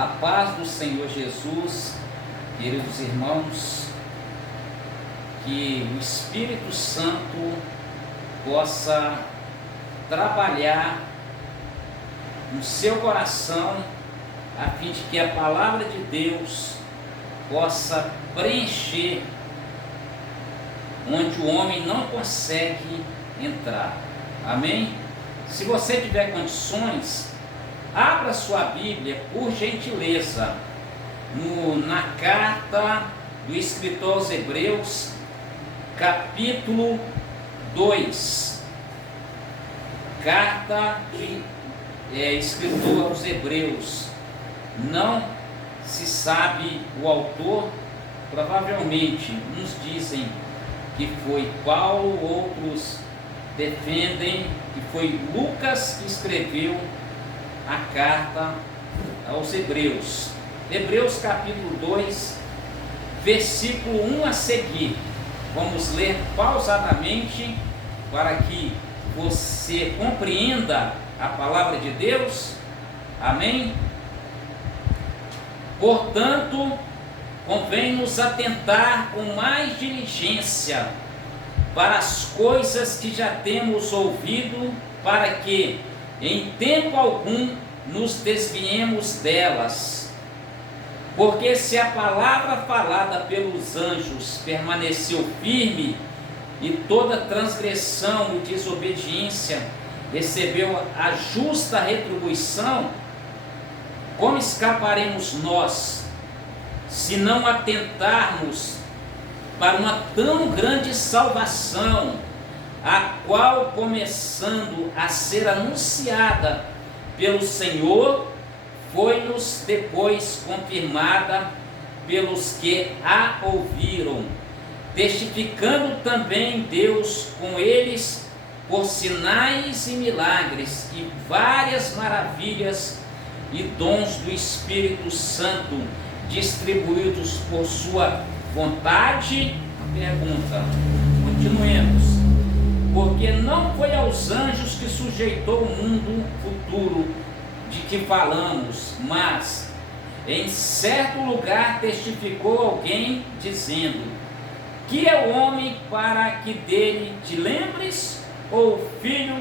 A paz do Senhor Jesus, queridos irmãos, que o Espírito Santo possa trabalhar no seu coração, a fim de que a palavra de Deus possa preencher onde o homem não consegue entrar. Amém? Se você tiver condições, abra sua Bíblia, por gentileza, na carta do escritor aos Hebreus, capítulo 2. Carta de escritor aos Hebreus. Não se sabe o autor, provavelmente uns dizem que foi Paulo, outros defendem que foi Lucas que escreveu a carta aos Hebreus. Hebreus capítulo 2, versículo 1 a seguir. Vamos ler pausadamente para que você compreenda a palavra de Deus. Amém? Portanto, convém-nos atentar com mais diligência para as coisas que já temos ouvido, para que em tempo algum nos desviemos delas. Porque se a palavra falada pelos anjos permaneceu firme, e toda transgressão e desobediência recebeu a justa retribuição, como escaparemos nós, se não atentarmos para uma tão grande salvação, a qual, começando a ser anunciada pelo Senhor, foi-nos depois confirmada pelos que a ouviram, testificando também Deus com eles por sinais e milagres e várias maravilhas e dons do Espírito Santo, distribuídos por sua vontade. Pergunta, continuemos. Porque não foi aos anjos que sujeitou o mundo futuro de que falamos, mas em certo lugar testificou alguém, dizendo: que é o homem para que dele te lembres, ou o filho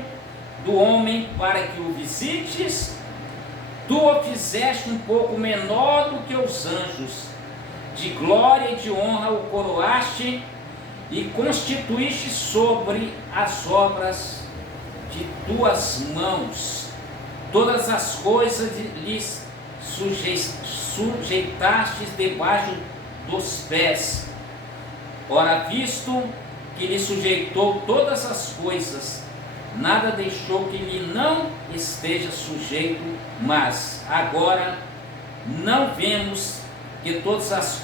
do homem para que o visites? Tu o fizeste um pouco menor do que os anjos, de glória e de honra o coroaste, e constituíste sobre as obras de tuas mãos. Todas as coisas lhes sujeitaste debaixo dos pés. Ora, visto que lhe sujeitou todas as coisas, nada deixou que lhe não esteja sujeito, mas agora não vemos que todas as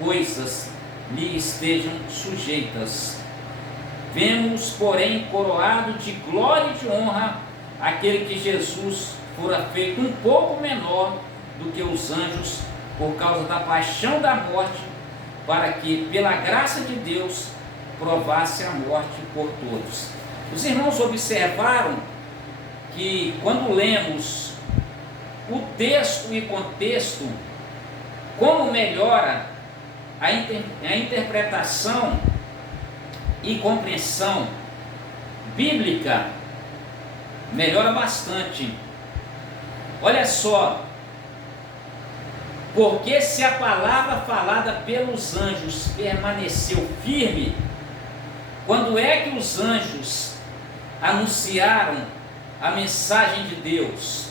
coisas lhe estejam sujeitas. Vemos, porém, coroado de glória e de honra aquele que Jesus fora feito um pouco menor do que os anjos por causa da paixão da morte, para que, pela graça de Deus, provasse a morte por todos. Os irmãos observaram que, quando lemos o texto e contexto, como melhora a interpretação e compreensão bíblica, melhora bastante. Olha só, porque se a palavra falada pelos anjos permaneceu firme, quando é que os anjos anunciaram a mensagem de Deus?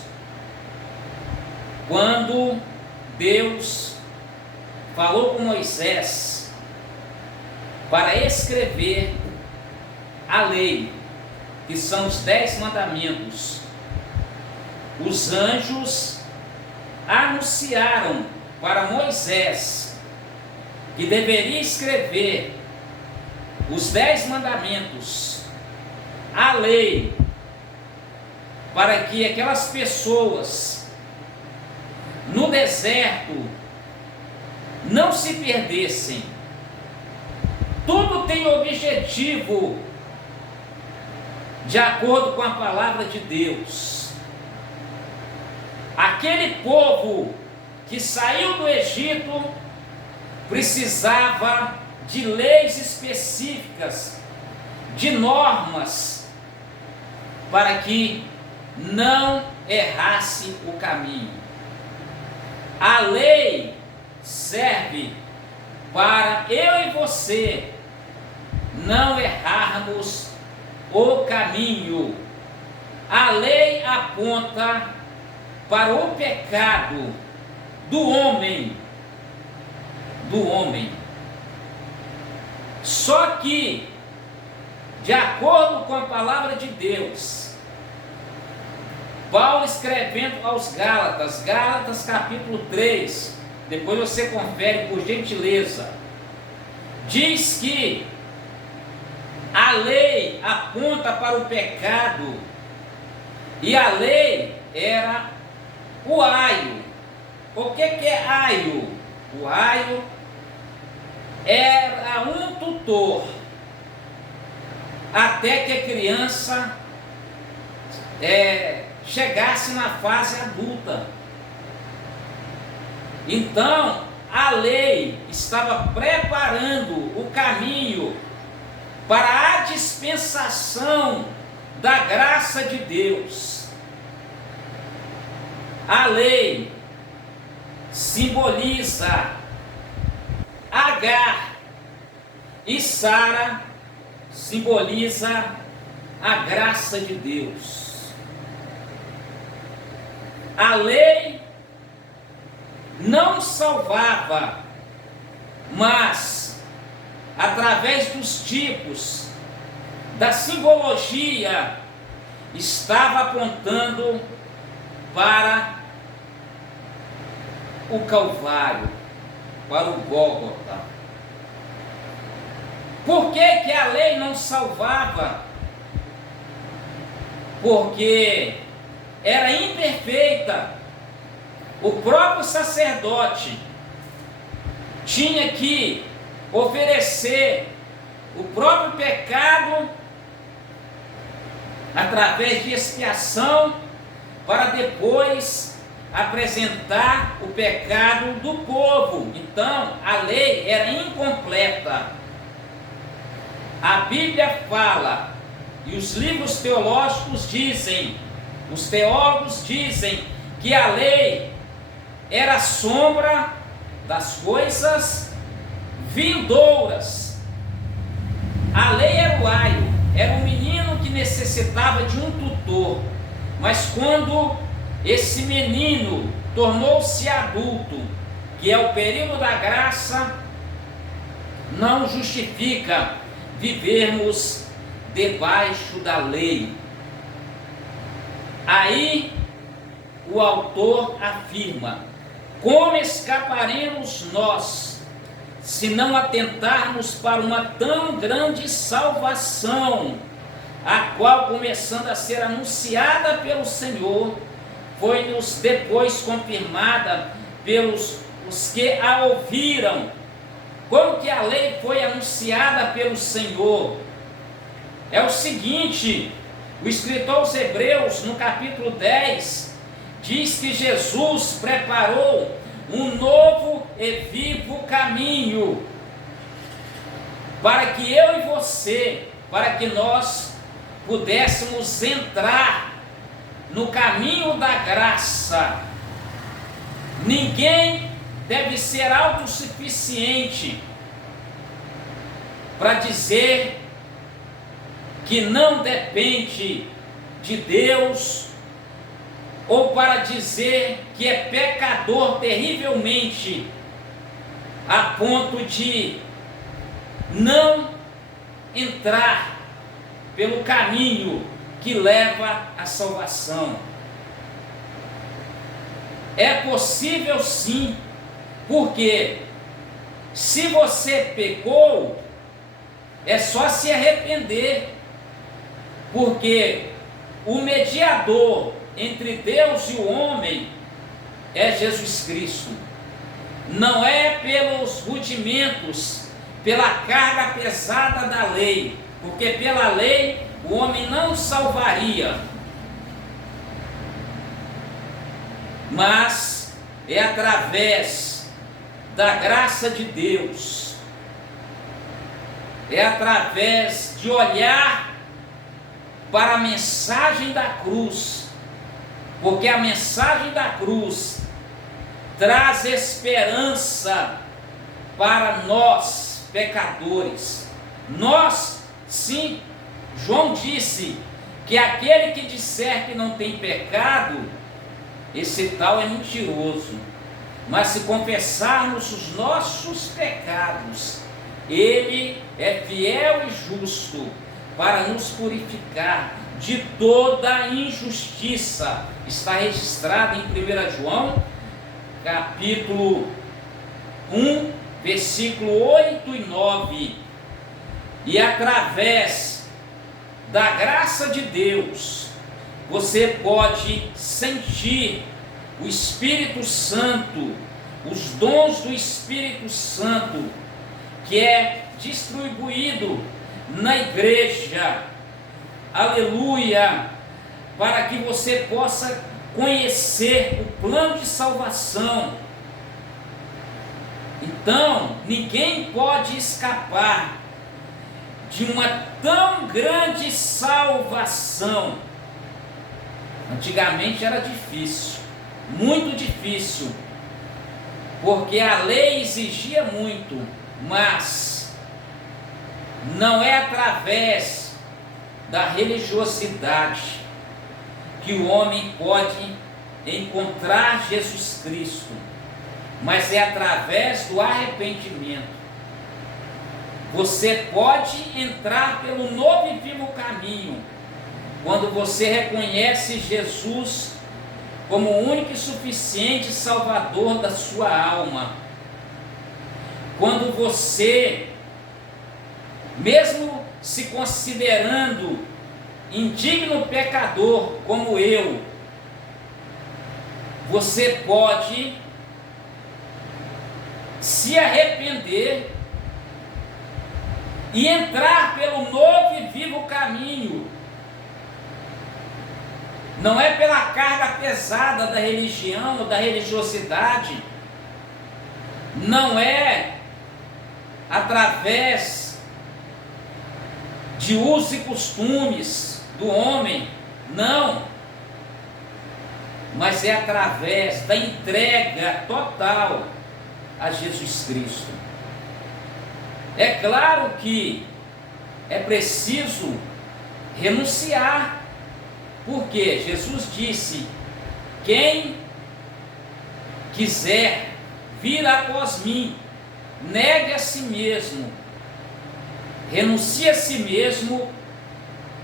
Quando Deus falou com Moisés para escrever a lei, que são os 10 mandamentos, os anjos anunciaram para Moisés que deveria escrever os 10 mandamentos, a lei, para que aquelas pessoas no deserto não se perdessem. Tudo tem objetivo de acordo com a palavra de Deus. Aquele povo que saiu do Egito precisava de leis específicas, de normas, para que não errasse o caminho. A lei serve para eu e você não errarmos o caminho. A lei aponta para o pecado do homem. Só que, de acordo com a palavra de Deus, Paulo escrevendo aos Gálatas, Gálatas capítulo 3, depois você confere por gentileza, diz que a lei aponta para o pecado, e a lei era o aio. O que é aio? O aio era um tutor até que a criança chegasse na fase adulta. Então, a lei estava preparando o caminho para a dispensação da graça de Deus. A lei simboliza Agar e Sara simboliza a graça de Deus. A lei não salvava, mas através dos tipos, da simbologia, estava apontando para o Calvário, para o Gólgota. Por que a lei não salvava? Porque era imperfeita. O próprio sacerdote tinha que oferecer o próprio pecado através de expiação, para depois apresentar o pecado do povo. Então, a lei era incompleta. A Bíblia fala, e os livros teológicos dizem, os teólogos dizem, que a lei era a sombra das coisas vindouras. A lei era o aio, era um menino que necessitava de um tutor, mas quando esse menino tornou-se adulto, que é o período da graça, não justifica vivermos debaixo da lei. Aí o autor afirma: como escaparemos nós, se não atentarmos para uma tão grande salvação, a qual, começando a ser anunciada pelo Senhor, foi-nos depois confirmada pelos os que a ouviram. Como que a lei foi anunciada pelo Senhor? É o seguinte, o escritor aos Hebreus, no capítulo 10, diz que Jesus preparou um novo e vivo caminho para que eu e você, para que nós pudéssemos entrar no caminho da graça. Ninguém deve ser autossuficiente para dizer que não depende de Deus, ou para dizer que é pecador terrivelmente, a ponto de não entrar pelo caminho que leva à salvação. É possível sim, porque se você pecou, é só se arrepender, porque o mediador entre Deus e o homem é Jesus Cristo. Não é pelos rudimentos, pela carga pesada da lei, porque pela lei o homem não salvaria, mas é através da graça de Deus, é através de olhar para a mensagem da cruz, porque a mensagem da cruz traz esperança para nós, pecadores. Nós, sim, João disse que aquele que disser que não tem pecado, esse tal é mentiroso. Mas se confessarmos os nossos pecados, Ele é fiel e justo para nos purificar de toda injustiça. Está registrado em 1 João, capítulo 1, versículo 8 e 9. E através da graça de Deus, você pode sentir o Espírito Santo, os dons do Espírito Santo, que é distribuído na igreja, aleluia, para que você possa conhecer o plano de salvação. Então, ninguém pode escapar de uma tão grande salvação. Antigamente era difícil, muito difícil, porque a lei exigia muito, mas não é através da religiosidade que o homem pode encontrar Jesus Cristo, mas é através do arrependimento. Você pode entrar pelo novo e vivo caminho quando você reconhece Jesus como o único e suficiente Salvador da sua alma. Quando você, mesmo se considerando indigno pecador como eu, você pode se arrepender e entrar pelo novo e vivo caminho. Não é pela carga pesada da religião ou da religiosidade, não é através de usos e costumes do homem, não, mas é através da entrega total a Jesus Cristo. É claro que é preciso renunciar, porque Jesus disse: quem quiser vir após mim, negue a si mesmo, renuncie a si mesmo,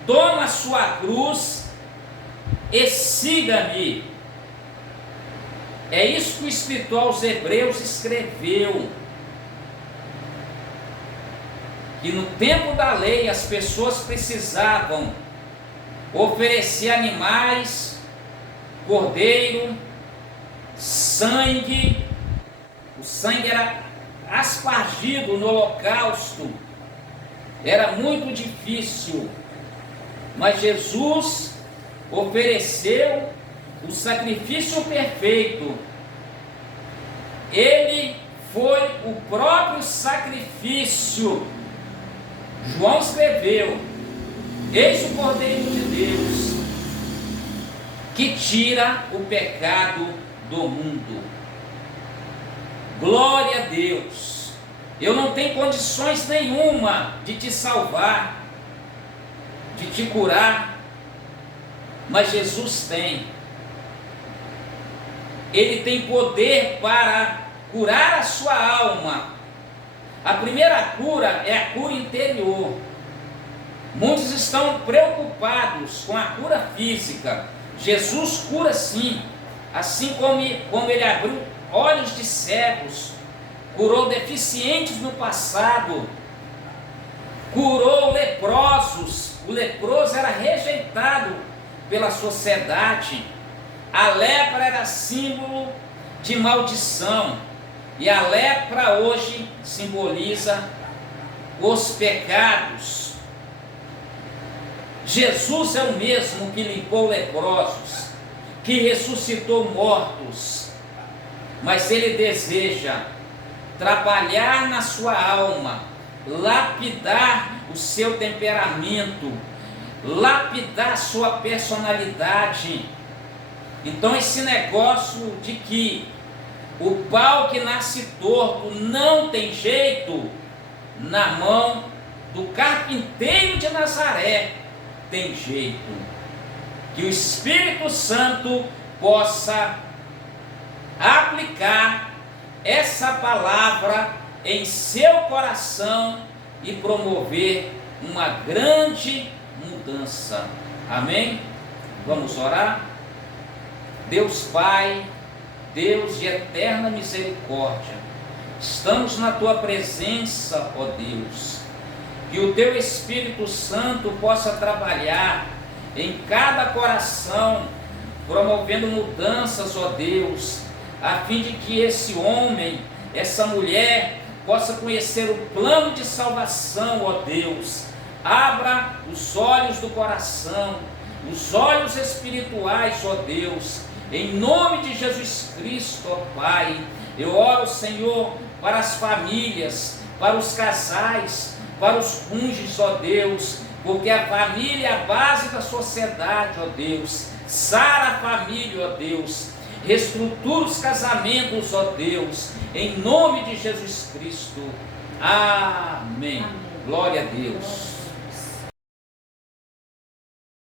toma a sua cruz e siga-me. É isso que o escritor aos Hebreus escreveu, que no tempo da lei as pessoas precisavam oferecer animais, cordeiro, sangue. O sangue era aspargido no holocausto, era muito difícil, mas Jesus ofereceu o sacrifício perfeito. Ele foi o próprio sacrifício. João escreveu: eis o Cordeiro de Deus, que tira o pecado do mundo. Glória a Deus. Eu não tenho condições nenhuma de te salvar, de te curar, mas Jesus tem. Ele tem poder para curar a sua alma. A primeira cura é a cura interior. Muitos estão preocupados com a cura física. Jesus cura sim, assim como ele abriu olhos de cegos, curou deficientes no passado, curou leprosos. O leproso era rejeitado pela sociedade. A lepra era símbolo de maldição, e a lepra hoje simboliza os pecados. Jesus é o mesmo que limpou leprosos, que ressuscitou mortos, mas Ele deseja trabalhar na sua alma, lapidar o seu temperamento, lapidar a sua personalidade. Então esse negócio de que o pau que nasce torto não tem jeito, na mão do carpinteiro de Nazaré tem jeito. Que o Espírito Santo possa aplicar essa palavra em seu coração e promover uma grande mudança. Amém? Vamos orar? Deus Pai, Deus de eterna misericórdia, estamos na Tua presença, ó Deus. Que o Teu Espírito Santo possa trabalhar em cada coração, promovendo mudanças, ó Deus, a fim de que esse homem, essa mulher, possa conhecer o plano de salvação, ó Deus. Abra os olhos do coração, os olhos espirituais, ó Deus, em nome de Jesus Cristo, ó Pai. Eu oro, Senhor, para as famílias, para os casais, para os cônjuges, ó Deus, porque a família é a base da sociedade, ó Deus. Sara a família, ó Deus. Reestrutura os casamentos, ó Deus, em nome de Jesus Cristo. Amém. Glória a Deus.